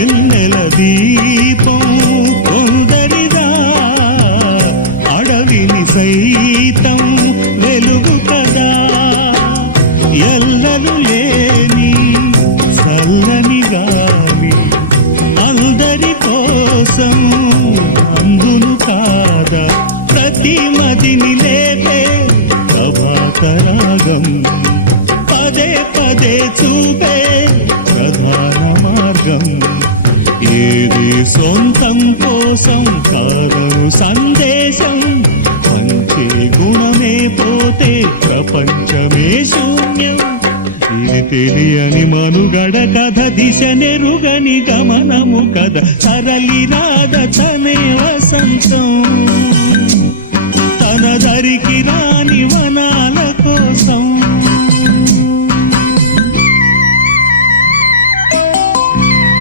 వెన్నెల దీపం కొందరిదా, అడవిని సైతం వెలుగు కదా. ఎల్లలు లేని చల్లని గాలి అందరి కోసం అందును కాదా. ప్రతి మదిని లేపే ప్రభాతరాగం పదే పదే చూపే ప్రధాన మార్గం. ఏది సొంతం కోసం కాదను సందేశం, పంచే గుణమే పోతే ప్రపంచమే శూన్యం. ఇది తెలియని మనుగడ కథ, దిశ నెరుగని గమనము కథ, సరళి రాధ తనే వసంతం. తన దరికి రాని వనాల